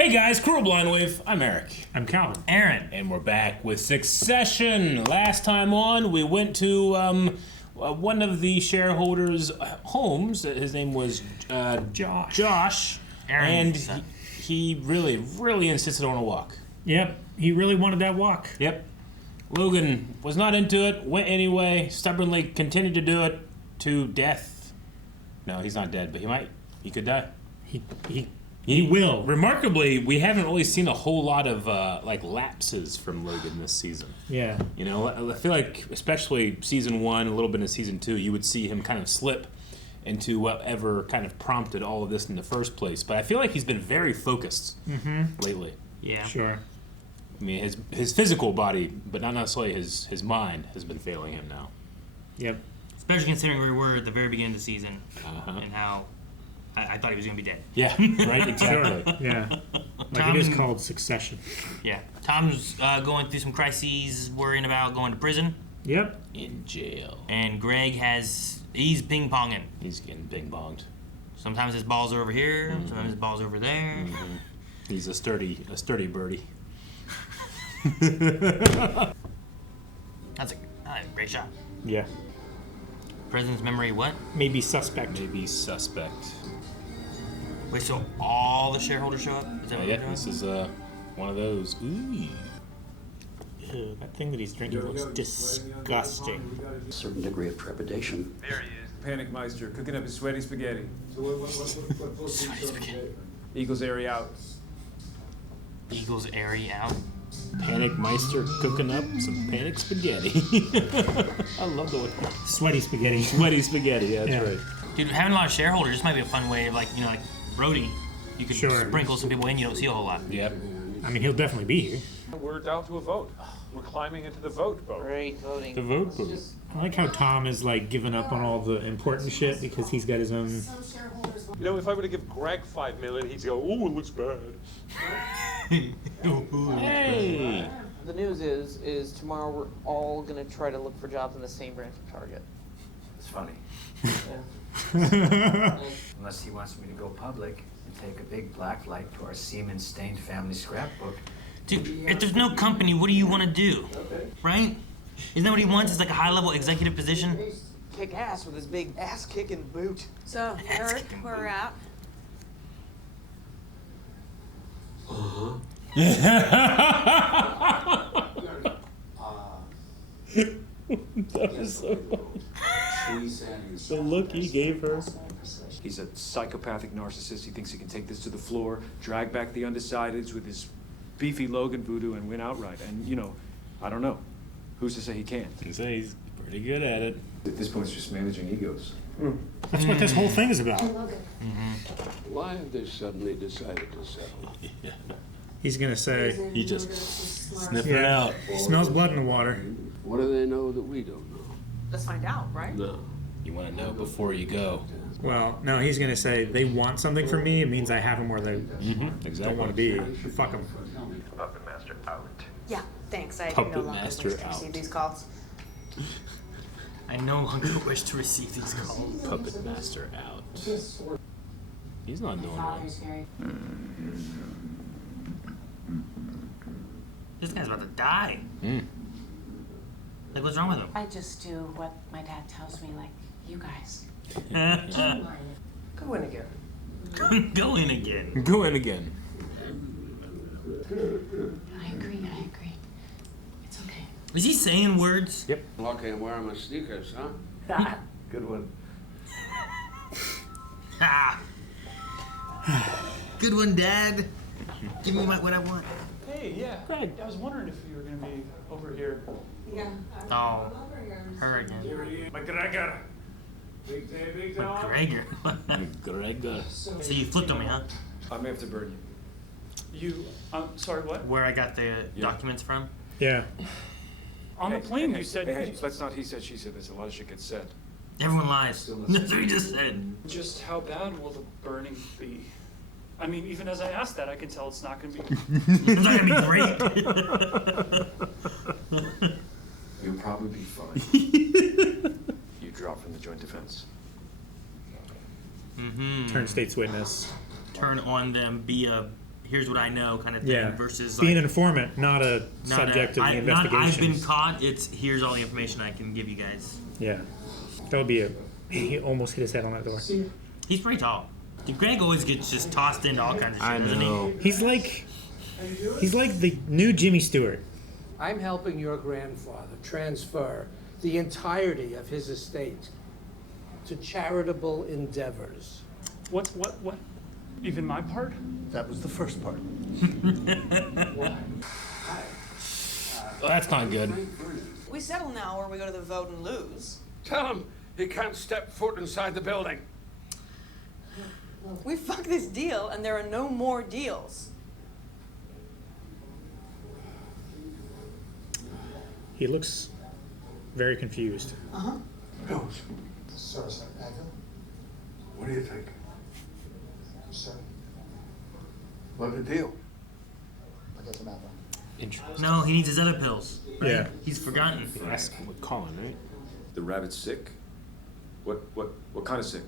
Hey guys, Cruel Blind Wave. I'm Eric. I'm Calvin. Aaron. And we're back with Succession. Last time on, we went to one of the shareholders' homes. His name was Josh. Aaron. And he really insisted on a walk. Yep, he really wanted that walk. Yep. Logan was not into it, went anyway, stubbornly continued to do it to death. No, he's not dead, but he could die. He will. Remarkably, we haven't really seen a whole lot of lapses from Logan this season. Yeah. You know, I feel like especially season 1, a little bit of season 2, you would see him kind of slip into whatever kind of prompted all of this in the first place. But I feel like he's been very focused lately. Yeah. Sure. I mean, his physical body, but not necessarily his mind, has been failing him now. Yep. Especially considering where we were at the very beginning of the season and how I thought he was going to be dead. Yeah, right, exactly. Sure. Yeah. Like it is called Succession. Yeah. Tom's going through some crises, worrying about going to prison. Yep. In jail. And Greg he's ping-ponging. He's getting ping-ponged. Sometimes his balls are over here, sometimes his balls are over there. He's a sturdy birdie. That's a great shot. Yeah. President's memory what? Maybe suspect. Maybe suspect. Wait, so all the shareholders show up? Is that what we're doing? This is one of those. Ooh. Ew, that thing that he's drinking looks disgusting. A certain degree of trepidation. There he is. Panic Meister, cooking up his sweaty spaghetti. So Sweaty spaghetti. Eagles airy out. Eagles airy out. Panic Meister cooking up some panic spaghetti. I love the way. Sweaty spaghetti. Sweaty spaghetti, yeah, that's right. Dude, having a lot of shareholders, this might be a fun way of like Brody. You could sprinkle some people in you don't see a whole lot. Yep. I mean, he'll definitely be here. We're down to a vote. We're climbing into the vote boat. Great voting. The vote book. I like how Tom is like giving up on all the important shit because he's got his own. You know, if I were to give Greg $5 million, he'd go, "Ooh, it looks bad." Hey! The news is tomorrow we're all gonna try to look for jobs in the same branch of Target. It's funny. Unless he wants me to go public and take a big black light to our semen-stained family scrapbook. Dude, if there's no company, what do you want to do? Right? Isn't that what he wants? It's like a high-level executive position? Kick ass with his big ass-kicking boot. So, Eric, where we're at? That was so the look he gave her. He's a psychopathic narcissist. He thinks he can take this to the floor, drag back the undecideds with his beefy Logan voodoo and win outright. And, you know, I don't know. Who's to say he can't? He's pretty good at it. At this point, it's just managing egos. That's what this whole thing is about. Why have they suddenly decided to settle? He's gonna say. He just sniffed it out. He smells blood in the water. What do they know that we don't know? Let's find out, right? No. You want to know before you go. Well, no, he's gonna say they want something from me. It means I have them where they Exactly. don't want to be. Fuck them. Puppet Master out. Yeah, thanks. I Puppet no longer master wish to receive out. these calls. I no longer wish to receive these calls. Puppet Master out. He's not doing well. This guy's about to die. Like, what's wrong with him? I just do what my dad tells me, like you guys. Go in again. Go in again. Go in again. I agree. It's okay. Is he saying words? Yep. Lucky I'm wearing my sneakers, huh? Good one. Ah. Good one, Dad. Give me what I want. Hey, yeah. I was wondering if you were going to be over here. Yeah. Oh, her again. McGregor. Big day, big dog. McGregor. Gregor. So you flipped on me, huh? I may have to burn you. You, sorry, what? Where I got the documents from? Yeah. On the plane, you said. Hey, let's not he said, she said. There's a lot of shit gets said. Everyone lies. That's what he just said. Just how bad will the burning be? I mean, even as I asked that, I can tell it's not going to be. It's not gonna be great. You'll probably be fine. You drop from the joint defense. Turn state's witness. Turn on them, be a here's what I know kind of thing Yeah. versus Being like, an informant, not a not subject of the I've investigation. been caught. It's here's all the information I can give you guys. Yeah. That would be a. He almost hit his head on that door. He's pretty tall. Dude, Greg always gets just tossed into all kinds of shit, doesn't he? He's like the new Jimmy Stewart. I'm helping your grandfather transfer the entirety of his estate to charitable endeavors. What? Even my part? That was the first part. That's not good. We settle now or we go to the vote and lose. Tell him he can't step foot inside the building. We fuck this deal and there are no more deals. He looks very confused. Pills. Sir, Bagel? What do you think? Sir? What the deal? I got some apple. Interesting. No, he needs his other pills. Right? Yeah. He's forgotten. That's what Colin, right? The rabbit's sick? What kind of sick?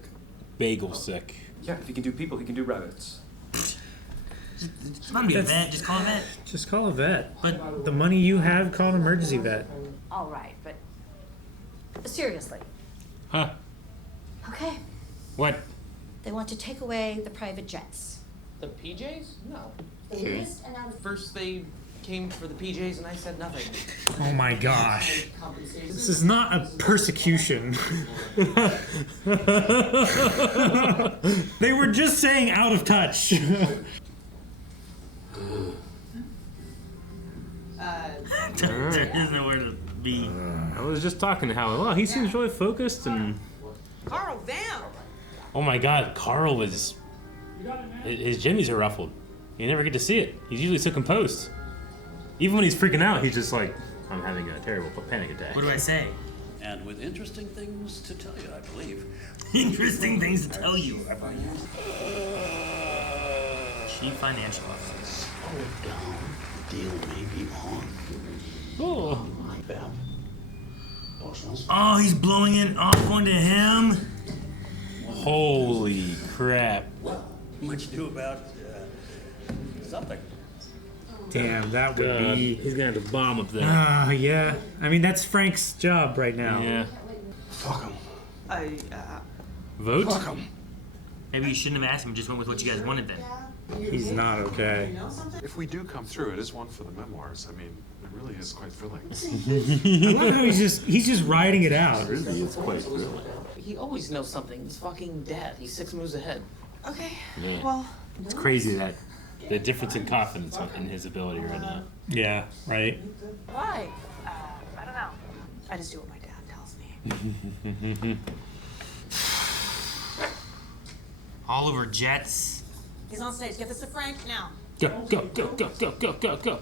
Bagel sick. Yeah, if he can do people, he can do rabbits. It's not be a vet. Just call a vet. Just call a vet. But The money you have, call an emergency vet. All right, but seriously, Huh? okay? What? They want to take away the private jets. The PJs? No. They just announced. First they came for the PJs and I said nothing. Oh my gosh. This is not a persecution. They were just saying out of touch. there is nowhere to be. I was just talking to Howard. Wow, he seems really focused and. Carl, damn! Oh my God, Carl was. His jimmies are ruffled. You never get to see it. He's usually so composed. Even when he's freaking out, he's just like, I'm having a terrible panic attack. What do I say? And with interesting things to tell you, I believe. Interesting things to tell you. Chief Financial Officer. Slow it down. The deal may be on. Oh. Oh, he's blowing it off onto him. Holy crap. Much to do about something. Damn, that would be. He's gonna have to bomb up there. Yeah. I mean, that's Frank's job right now. Yeah. Fuck him. Vote? Fuck him. Maybe you shouldn't have asked him. Just went with what you guys wanted then. He's not okay. If we do come through, it is one for the memoirs. I mean, it really is quite thrilling. I love how he's just riding it out. Really, it's quite thrilling. He always knows something. He's fucking dead. He's 6 moves ahead. Okay, Yeah. well, It's crazy that the difference in confidence in his ability right now. Yeah, right. why? I don't know. I just do what my dad tells me. All over jets. He's on stage. Get this to Frank now. Go.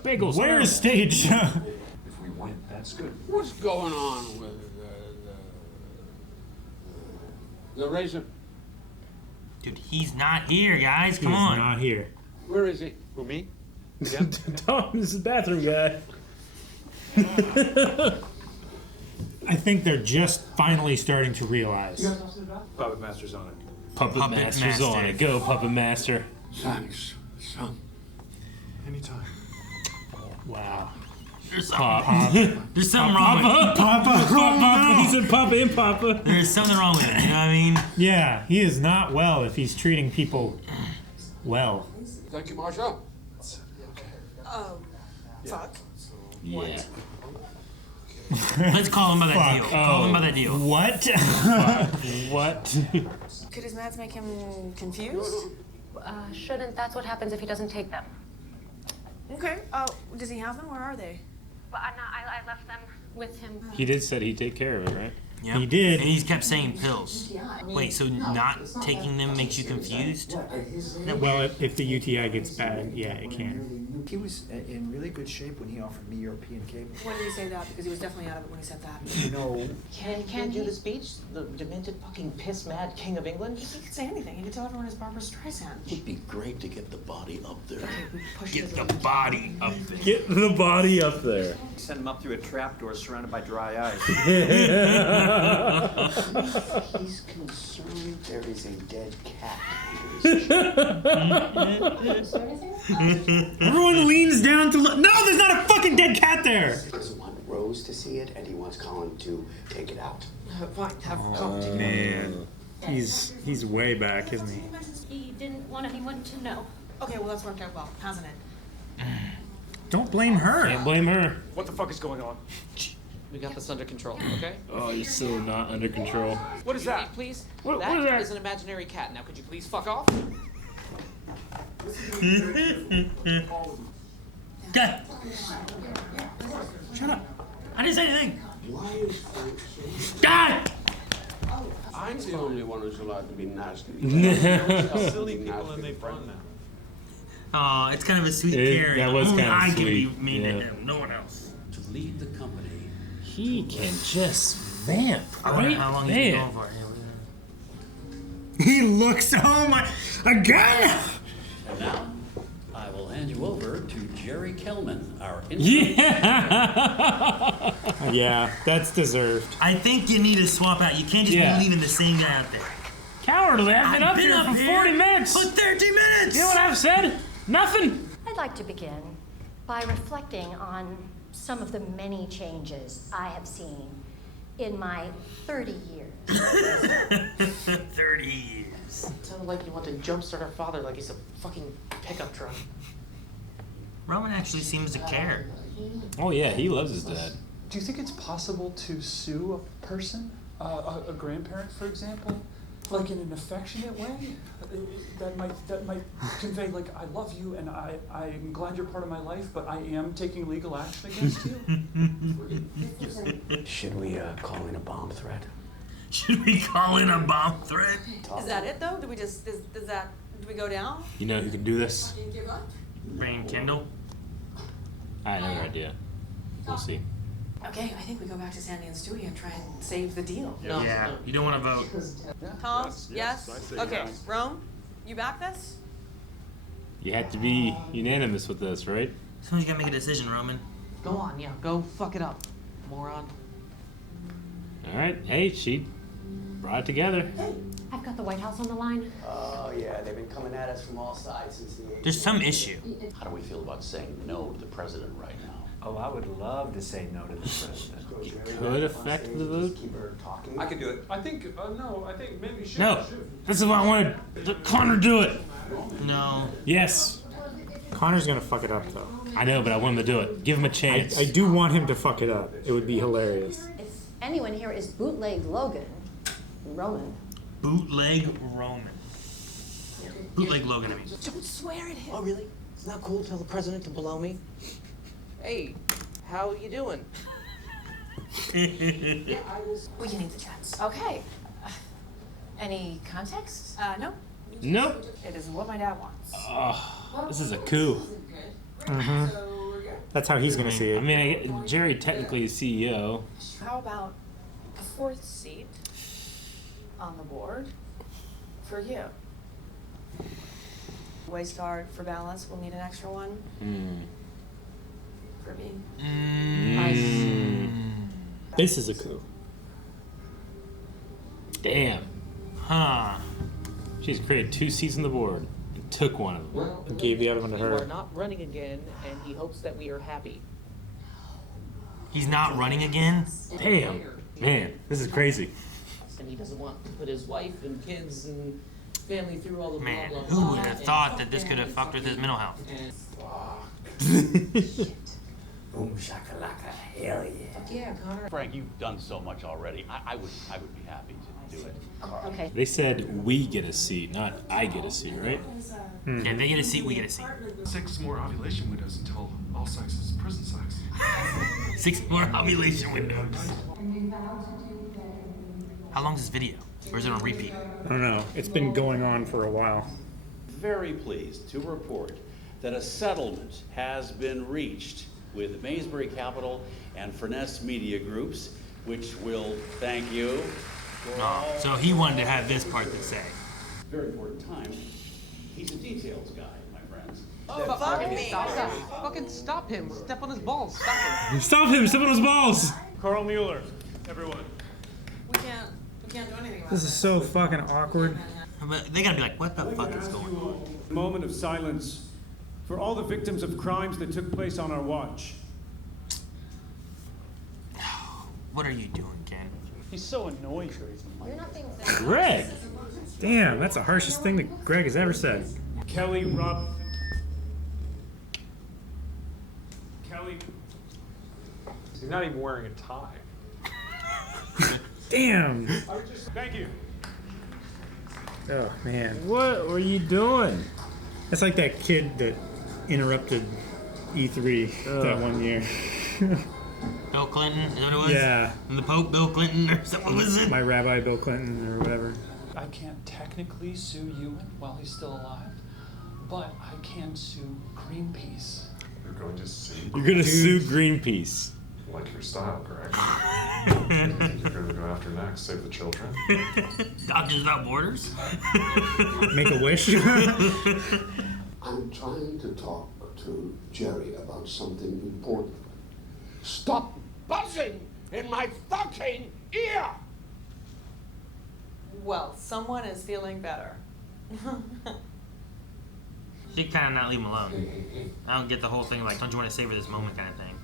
Bagels. Where is stage? If we win, that's good. What's going on with the razor? Dude, he's not here, guys. He's Come on. not here. Where is he? Who, me? Tom, this is the bathroom guy. I think they're just finally starting to realize. Puppet Master's on it. Puppet Master's on it. Go, Puppet Master. Thanks, son. Anytime. Wow. There's something, there's something wrong with him. Papa. He said Papa and Papa. There's something wrong with him. You know what I mean? Yeah, he is not well if he's treating people well. Thank you, Marsha. Oh, fuck. Yeah. Let's call him by that deal. Fuck. Call him by that deal. What? What? Could his meds make him confused? Shouldn't. That's what happens if he doesn't take them. Okay. Oh, does he have them? Where are they? But I left them with him. He did said he'd take care of it, right? Yep. He did. And he's kept saying pills. Wait, so not taking them makes you confused? Well, if the UTI gets bad, yeah, it can. He was in really good shape when he offered me European cable. When did he say that? Because he was definitely out of it when he said that. No. Can do the speech? The demented fucking piss-mad king of England? He could say anything. He could tell everyone it's Barbara Streisand. It'd be great to get the body up there. Get the body up there. Get the body up there. send him up through a trapdoor surrounded by dry ice. He's concerned there is a dead cat under his chair. Everyone leans down to look. No, there's not a fucking dead cat there. He doesn't want Rose to see it, and he wants Colin to take it out. Fine, have Colin. Man, he's way back, isn't he? He didn't want anyone to know. Okay, well, that's worked out well, hasn't it? Don't blame her. Can't blame her. What the fuck is going on? We got this under control, okay? Oh, you're so not under control. What is that? Please? What is That that? is an imaginary cat. Now, could you please fuck off? God. Shut up. I didn't say anything. Why is Frank so... God! I'm the only one who's allowed to be nasty. Silly people and they fun now. Oh, it's kind of a sweet carry. That was Only kind of I sweet. can be mean Yeah. to him. No one else. To lead the company. He can just vamp, I wonder right? how long he's been Man. going for. He looks. Oh my! Again! And now, I will hand you over to Gerri Kelman, our Yeah. Yeah, that's deserved. I think you need to swap out. You can't just Yeah. be leaving the same guy out there. Cowardly. I've been up here for 40 minutes. For 30 minutes! You know what I've said? Nothing. I'd like to begin by reflecting on some of the many changes I have seen in my 30 years. 30 years. It sounded like you want to jumpstart our father like he's a fucking pickup truck. Roman actually seems to care. Oh yeah, he loves his dad. Do you think it's possible to sue a person, a grandparent, for example, like in an affectionate way? That might convey like I love you and I'm glad you're part of my life, but I am taking legal action against you. Should we call in a bomb threat? Should we call in a bomb threat? Is that it though? Do we just do we go down? You know who can do this? Do you give up? Bring Kendall. I have another idea. We'll see. Okay, I think we go back to Sandy and Stewie and try and save the deal. No. Yeah, you don't want to vote. Tom? Yes, Yes? I say Okay, yes. Rome, you back this? You had to be unanimous with this, right? Someone's got to make a decision, Roman. Go on, yeah, go fuck it up, moron. All right. Hey, she brought it together. I've got the White House on the line. Oh, yeah, they've been coming at us from all sides since the 80s. There's some issue. How do we feel about saying no to the president right now? Oh, I would love to say no to the president. Could affect the vote. Keep her talking. I could do it. I think, no, I think maybe should. No. This is what I wanted. Let Connor do it. No. Yes. Connor's gonna fuck it up though. I know, but I want him to do it. Give him a chance. I do want him to fuck it up. It would be hilarious. If anyone here is bootleg Logan, Roman. Bootleg Roman. Bootleg Logan, I mean. Don't swear at him. Oh, really? It's not cool to tell the president to blow me? Hey, how you doing? We can eat the chance. Okay. Any context? No. Nope. It is what my dad wants. Oh, this is a coup. Mm-hmm. That's how he's gonna see I it. mean, Gerri technically is CEO. How about a fourth seat on the board for you? Waystar for balance, we'll need an extra one. For me. This is a coup. Damn. Huh. She's created 2 seats on the board and took one of them. And gave the other one to You are her. not running again, and he hopes that we are happy. He's not running again? Damn. Man, this is crazy. And he doesn't want to put his wife and kids and family through all the Man, blah, blah, who blah, would have and- thought that this could have fucked with his mental health? Boom shakalaka, hell yeah. Yeah, Connor. Frank, you've done so much already. I would be happy to do it. Okay. They said we get a seat, not I get a seat, right? Yeah, they get a seat, we get a seat. 6 more ovulation windows until all sex is prison sex. 6 more ovulation windows. How long is this video? Or is it on repeat? I don't know. It's been going on for a while. Very pleased to report that a settlement has been reached with Maysbury Capital and Furness Media Groups, which will thank you for Oh, so he wanted to have this part to say. very important time. He's a details guy, my friends. Oh, fucking stop him. Step on his balls. Stop him. Stop him! Step on his balls! Carl Mueller, everyone. We can't do anything about This is so fucking awkward. But they gotta be like, what the fuck is going on? A moment of silence for all the victims of crimes that took place on our watch. What are you doing, Ken? He's so annoying. Greg! Damn, that's the harshest thing that Greg has ever said. Kelly. He's not even wearing a tie. Damn! Thank you. Oh, man. What were you doing? That's like that kid that interrupted E3 that one year. Bill Clinton, is that what it was? Yeah. And the Pope, Bill Clinton, or something, what was it? My rabbi, Bill Clinton, or whatever. I can't technically sue Ewan while he's still alive, but I can sue Greenpeace. You're going to sue. You're gonna sue Greenpeace. Like your style, Greg. What do you think you're gonna go after next? Save the children? Doctors Without Borders? Make a wish? I'm trying to talk to Gerri about something important. Stop buzzing in my fucking ear! Well, someone is feeling better. She kind of not leave him alone. I don't get the whole thing like, don't you want to savor this moment kind of thing.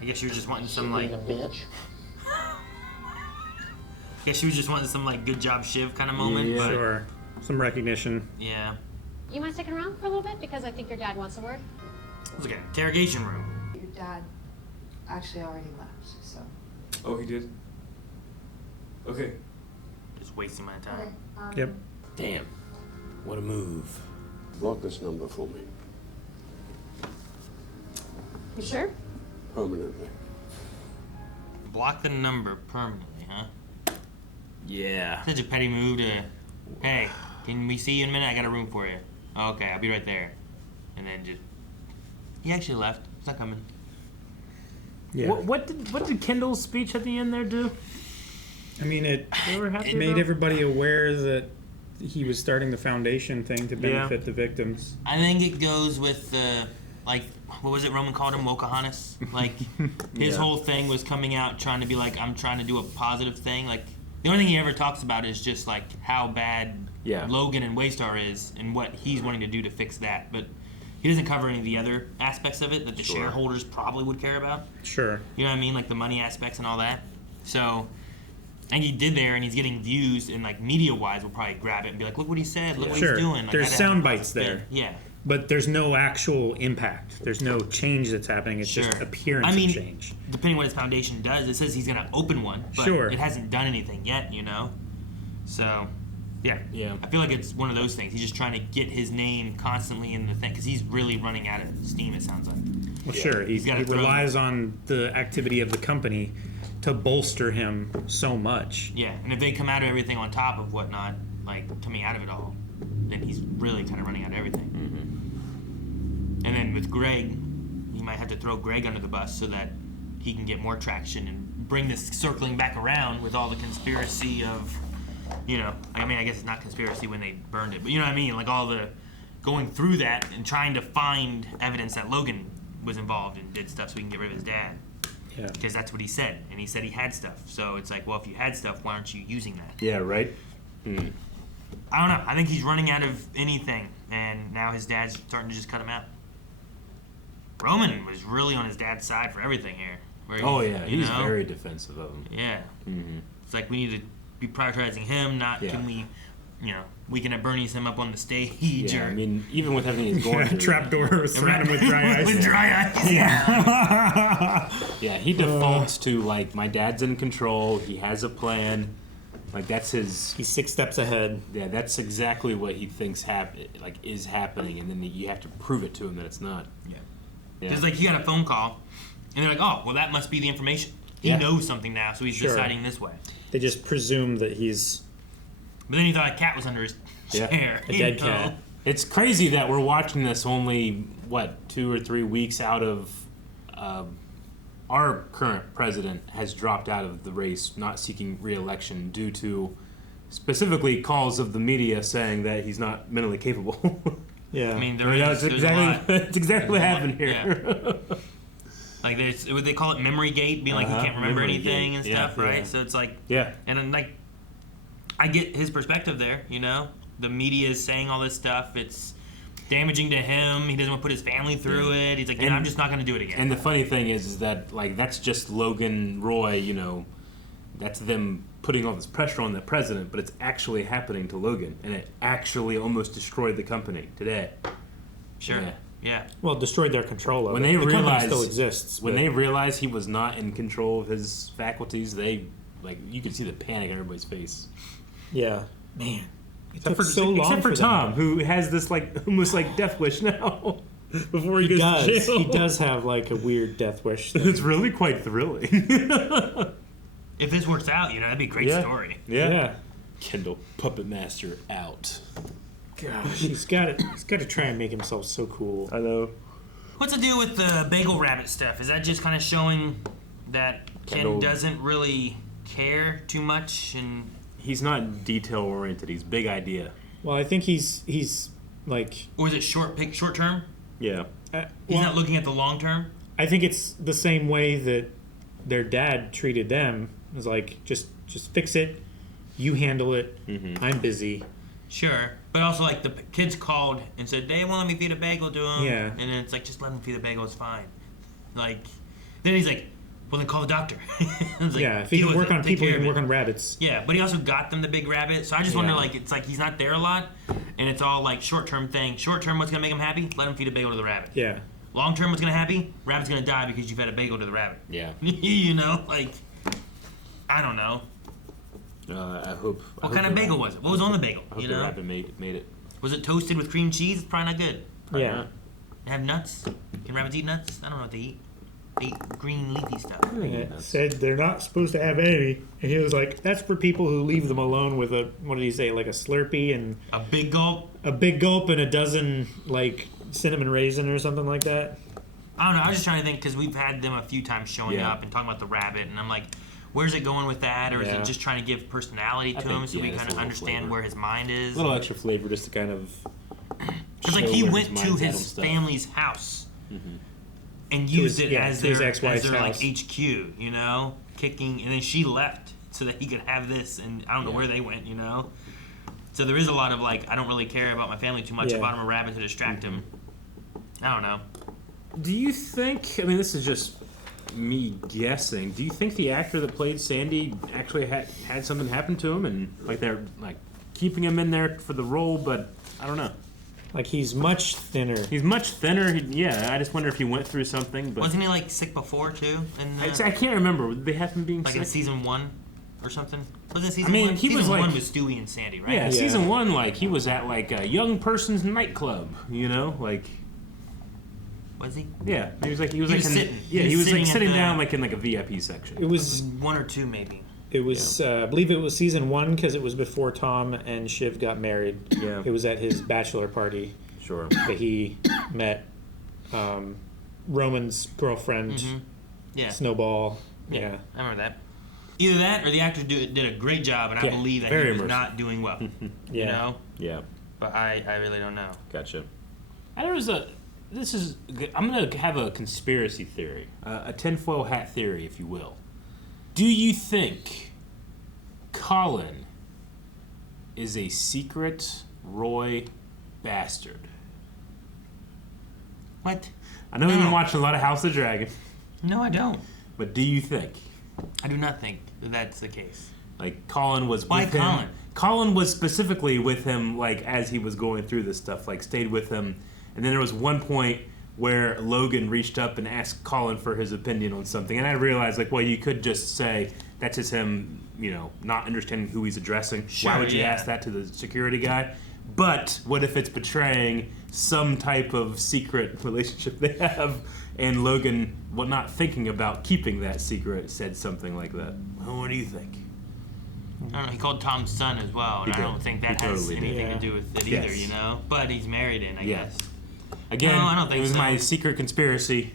I guess you were just wanting some like... bitch. I guess she was just wanting some like good job Shiv kind of moment. Yeah. But, Sure. Some recognition. yeah. You mind sticking around for a little bit? Because I think your dad wants a word. It was like an interrogation room. Your dad actually already left, so. Oh, he did? Okay. Just wasting my time. Yep. Damn. What a move. Block this number for me. You sure? Permanently. Block the number permanently, huh? Yeah. Such a petty move to, hey, can we see you in a minute? I got a room for you. Oh, okay, I'll be right there. And then just, he actually left. He's not coming. Yeah. What did Kendall's speech at the end there do? I mean, it happy made about? everybody aware that he was starting the foundation thing to benefit the victims. I think it goes with, like, what was it Roman called him? Wokahanus? Like, his Yeah. whole thing was coming out trying to be like, I'm trying to do a positive thing. Like, the only thing he ever talks about is just, like, how bad Logan and Waystar is and what he's wanting to do to fix that. But he doesn't cover any of the other aspects of it that the shareholders probably would care about. Sure. You know what I mean? Like the money aspects and all that. So, I think he did there, and he's getting views, and like media-wise, will probably grab it and be like, "Look what he said! Look what Sure. he's doing!" Like, There's that sound has a bites spin. there. Yeah. But there's no actual impact. There's no change that's happening. It's just appearance I mean, of change. depending what his foundation does, it says he's gonna open one, but Sure. it hasn't done anything yet. You know. So, yeah. I feel like it's one of those things. He's just trying to get his name constantly in the thing because he's really running out of steam. It sounds like. Well, sure. He gotta throw- relies on the activity of the company to bolster him so much. Yeah, and if they come out of everything on top of whatnot, like coming out of it all, then he's really kind of running out of everything. And then with Greg, he might have to throw Greg under the bus so that he can get more traction and bring this circling back around with all the conspiracy of, you know, I mean, I guess it's not conspiracy when they burned it, but you know what I mean? Like all the going through that and trying to find evidence that Logan was involved and did stuff so we can get rid of his dad. Yeah. Because that's what he said, and he said he had stuff. So it's like, well, if you had stuff, why aren't you using that? Yeah, right? I don't know. I think he's running out of anything, and now his dad's starting to just cut him out. Roman was really on his dad's side for everything here. Where He's very defensive of him. Yeah. It's like we need to be prioritizing him, not can we, weekend at Bernie's him up on the stage. Yeah, or, I mean, even with everything he's going through. Trapdoor surround him with dry ice. with dry ice. Yeah, he defaults to like, my dad's in control. He has a plan. Like that's his. He's 6 steps ahead. Yeah, that's exactly what he thinks is happening, and then you have to prove it to him that it's not. Yeah. Because like he got a phone call, and they're like, "Oh, well, that must be the information. He knows something now, so he's deciding this way." They just presume that he's. But then he thought a cat was under his chair. A dead cat. It's crazy that we're watching this only 2 or 3 weeks out of our current president has dropped out of the race, not seeking re-election due to specifically calls of the media saying that he's not mentally capable. Yeah. I mean, That's exactly that's exactly what happened here. Yeah. Like they call it memory gate, being like he can't remember Memory anything gate. and Yeah, stuff, right? yeah. So it's like, Yeah. and then like, I get his perspective there. You know, the media is saying all this stuff. It's damaging to him. He doesn't want to put his family through it. He's like, And- I'm just not going to do it again. And the funny thing is that like that's just Logan Roy, you know, that's them putting all this pressure on the president, but it's actually happening to Logan, and it actually almost destroyed the company today. Sure. Yeah. Well, destroyed their control of When it. they The company realized still exists. when but- they realized he was not in control of his faculties, they like you could see the panic on everybody's face. Yeah. Man. It Except took for, so long except for them. Tom, who has this like almost like death wish now. Before he goes to jail. He does have like a weird death wish thing. It's really quite thrilling. If this works out, you know, that'd be a great story. Yeah. Kendall, puppet master out. Gosh, he's got to try and make himself so cool. I know. What's the deal with the Bagel Rabbit stuff? Is that just kind of showing that Kendall- Ken doesn't really care too much? And He's not detail oriented. He's big idea. Well, I think he's like. Or is it short term? Yeah. He's not looking at the long term? I think it's the same way that their dad treated them. It was like, just fix it. You handle it. I'm busy. Sure. But also, like, the kids called and said, they won't let me feed a bagel to him. Yeah. And then it's like, just let him feed a bagel, it's fine. Like, then he's like, well, then call the doctor. It's like, Yeah, if he deal can with work it, on take people, he care can of work it. on rabbits. Yeah, but he also got them the big rabbit. So I just wonder, Yeah. like, it's like he's not there a lot. And it's all, like, short-term thing. Short-term, what's going to make him happy? Let him feed a bagel to the rabbit. Yeah. Long-term, what's going to happen? Rabbit's going to die because you fed a bagel to the rabbit. Yeah. You know? Like, I don't know. I hope. What kind of bagel was it? What was on the bagel? I hope You the know? rabbit made it. Was it toasted with cream cheese? It's probably not good. Probably Yeah. not. Have nuts? Can rabbits eat nuts? I don't know what they eat. They eat green leafy stuff. It said they're not supposed to have any, and he was like, "That's for people who leave them alone with a what did he say, like a Slurpee and a big gulp, and a dozen like cinnamon raisin or something like that." I don't know. I was just trying to think because we've had them a few times showing Yeah. up and talking about the rabbit, and I'm like, where's it going with that, or is Yeah. it just trying to give personality I to think, him so we yeah, kind it's of a little understand flavor. where his mind is? A little extra flavor just to kind of. Because like show he where went to mind's at on his stuff. family's house and To used his- it yeah, as to his their ex-wife's like house. HQ, you know, kicking, and then she left so that he could have this, and I don't know where they went, you know. So there is a lot of like, I don't really care about my family too much. I Yeah. bought him a rabbit to distract him. I don't know. Do you think? I mean, this is just me guessing. Do you think the actor that played Sandy actually had something happen to him, and like they're like keeping him in there for the role? But I don't know. Like he's much thinner. He's much thinner. Yeah, I just wonder if he went through something. But Wasn't he like sick before too? And I can't remember. Did they have him being like sick? in season 1 or something? Wasn't it season I mean, 1? he Season was like 1 was Stewie and Sandy, right? Yeah, season 1, like he was at like a young person's nightclub. You know, like. Was he? Yeah, he was like He was sitting. Yeah, He he was was like sitting at sitting the- down like in like a VIP section. It was 1 or 2 maybe. It was, I believe it was season 1 because it was before Tom and Shiv got married. Yeah. It was at his bachelor party. Sure. That he met Roman's girlfriend, Yeah. Snowball. Yeah. I remember that. Either that or the actor did a great job, and I Yeah, believe that very he was immersive. not doing well. You Yeah. know? Yeah. But I really don't know. Gotcha. I'm gonna have a conspiracy theory, a tinfoil hat theory, if you will. Do you think Colin is a secret Roy bastard? What? I know you've been watching a lot of House of the Dragon. No, I don't. But do you think? I do not think that that's the case. Like Colin was Why with him. Colin? Colin was specifically with him, like as he was going through this stuff, like stayed with him. And then there was one point where Logan reached up and asked Colin for his opinion on something, and I realized, like, well, you could just say that's just him, you know, not understanding who he's addressing. Sure, Why would you yeah. ask that to the security guy? But what if it's betraying some type of secret relationship they have, and Logan, well, not thinking about keeping that secret, said something like that? Well, what do you think? I don't know. He called Tom's son as well, and He I did. don't think He that has totally did. anything Yeah. to do with it Yes. either, you know? But he's married in, I Yes. guess. Again, No, I don't think it was so. my secret conspiracy.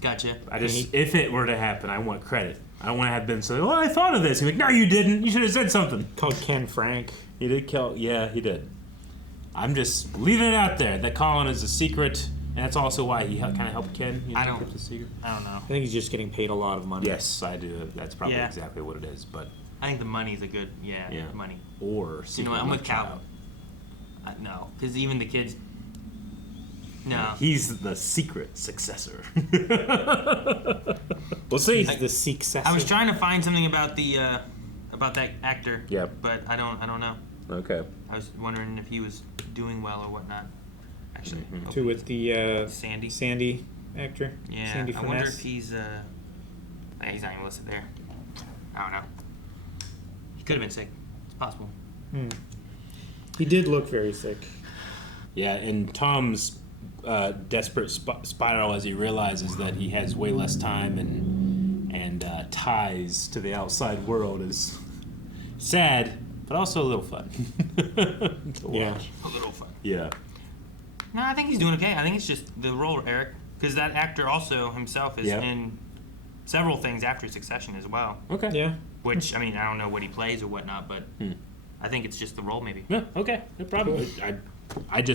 Gotcha. I just, if it were to happen, I want credit. I don't want to have been so, well, I thought of this. He's like, no, you didn't. You should have said something. Called Ken Frank. He did kill, yeah, he did. I'm just leaving it out there that Colin is a secret, and that's also why he kind of helped Ken. You know, keep the secret. I don't know. I think he's just getting paid a lot of money. Yes, I do. That's probably exactly what it is. But I think the money's a good, money. Or you know what? I'm with Calvin. No, because even the kids. No. He's the secret successor. We'll see. He's the successor. I was trying to find something about the about that actor. Yeah. But I don't know. Okay. I was wondering if he was doing well or whatnot. Actually. To with the Sandy actor. Yeah. Sandy I wonder Finesse. if he's he's not even listed there. I don't know. He could have been sick. It's possible. He did look very sick. Yeah, and Tom's desperate spiral as he realizes that he has way less time and ties to the outside world is sad, but also a little fun. Yeah. A little fun. Yeah. No, I think he's doing okay. I think it's just the role, Eric, because that actor also himself is in several things after Succession as well. Okay. Yeah. Which, I mean, I don't know what he plays or whatnot, but I think it's just the role, maybe. Yeah. Okay. No problem. Cool.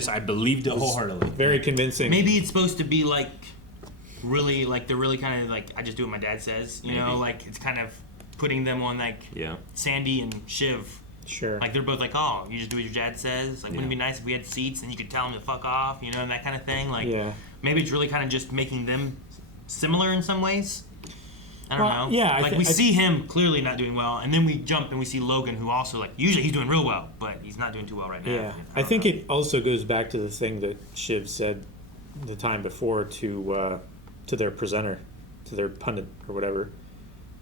I believed it wholeheartedly. Very convincing. Maybe it's supposed to be like really, like they're really kind of like I just do what my dad says, you know, like it's kind of putting them on like Sandy and Shiv. Sure. Like they're both like, oh, you just do what your dad says. Like, wouldn't it be nice if we had seats and you could tell them to fuck off, you know, and that kind of thing. Like, maybe it's really kind of just making them similar in some ways. I don't know. Yeah, like we see him clearly not doing well, and then we jump and we see Logan, who also like usually he's doing real well, but he's not doing too well right now. Yeah, I think it also goes back to the thing that Shiv said the time before to their presenter, to their pundit or whatever,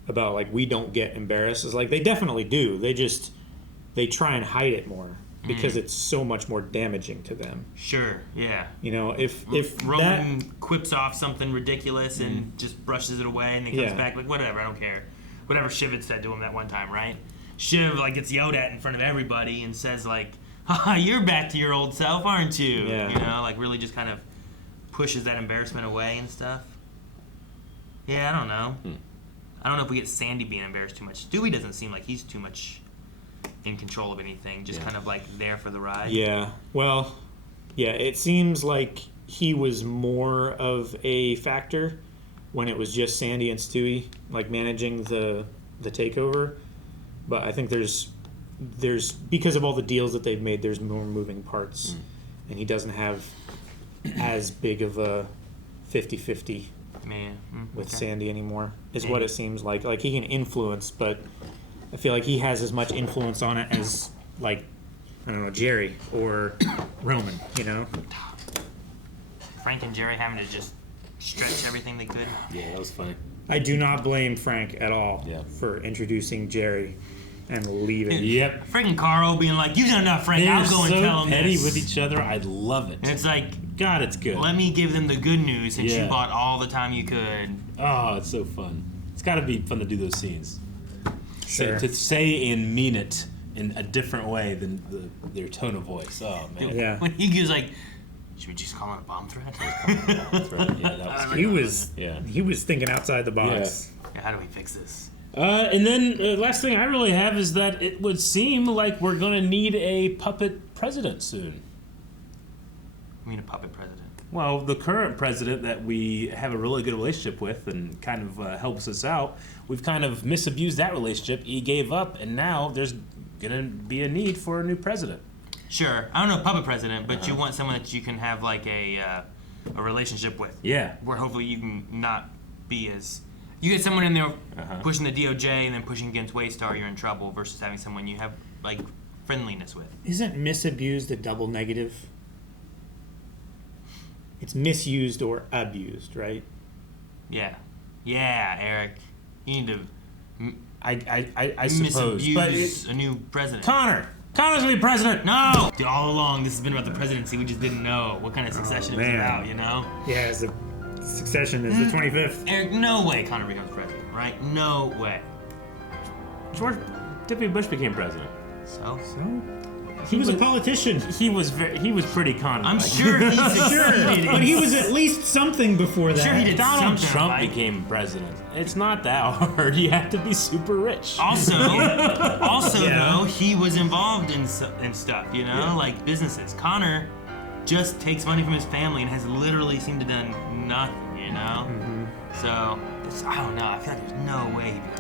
about like we don't get embarrassed. It's like they definitely do. They try and hide it more because it's so much more damaging to them. Sure. Yeah. You know, if Roman quips off something ridiculous and just brushes it away and then comes back like whatever, I don't care. Whatever Shiv had said to him that one time, right? Shiv like gets yelled at in front of everybody and says like, "Haha, you're back to your old self, aren't you?" Yeah. You know, like really just kind of pushes that embarrassment away and stuff. Yeah, I don't know. I don't know if we get Sandy being embarrassed too much. Stewie doesn't seem like he's too much in control of anything, just kind of like there for the ride. Yeah. Well, yeah, it seems like he was more of a factor when it was just Sandy and Stewie like managing the takeover. But I think there's because of all the deals that they've made, there's more moving parts, and he doesn't have as big of a 50-50 with Sandy anymore. Is what it seems like. Like he can influence, but I feel like he has as much influence on it as, like, I don't know, Gerri or Roman, you know? Frank and Gerri having to just stretch everything they could. Yeah, that was funny. I do not blame Frank at all for introducing Gerri and leaving. Yep. Freaking Carl being like, "You've done enough, Frank. I'll go and tell him petty this." with each other. I love it. And it's like, God, it's good. let me give them the good news since you bought all the time you could. Oh, it's so fun. It's got to be fun to do those scenes. Sure. To say and mean it in a different way than their tone of voice. Oh, man. Yeah. When he was like, should we just call it a bomb threat? Yeah, that was he was thinking outside the box. Yeah, how do we fix this? And then last thing I really have is that it would seem like we're going to need a puppet president soon. I mean a puppet president? Well, the current president that we have a really good relationship with and kind of helps us out, we've kind of misabused that relationship. He gave up, and now there's going to be a need for a new president. Sure. I don't know puppet president, but you want someone that you can have like a relationship with. Yeah. Where hopefully you can not be as... You get someone in there pushing the DOJ and then pushing against Waystar, you're in trouble, versus having someone you have like friendliness with. Isn't misabused a double negative? It's misused or abused, right? Yeah. Yeah, Eric. You need to I suppose. But a new president. Connor's gonna be president! No! Dude, all along, this has been about the presidency. We just didn't know what kind of succession it was about, you know? Yeah, the succession is the 25th. Eric, no way Connor becomes president, right? No way. George W. Bush became president. So? He was a politician. He was pretty con. I'm sure he succeeded. But he was at least something before that. Sure he did Donald something, Trump like- became president. It's not that hard. You have to be super rich. Also, Yeah. though, he was involved in stuff, you know, like businesses. Connor just takes money from his family and has literally seemed to done nothing, you know. So I don't know. I feel like there's no way he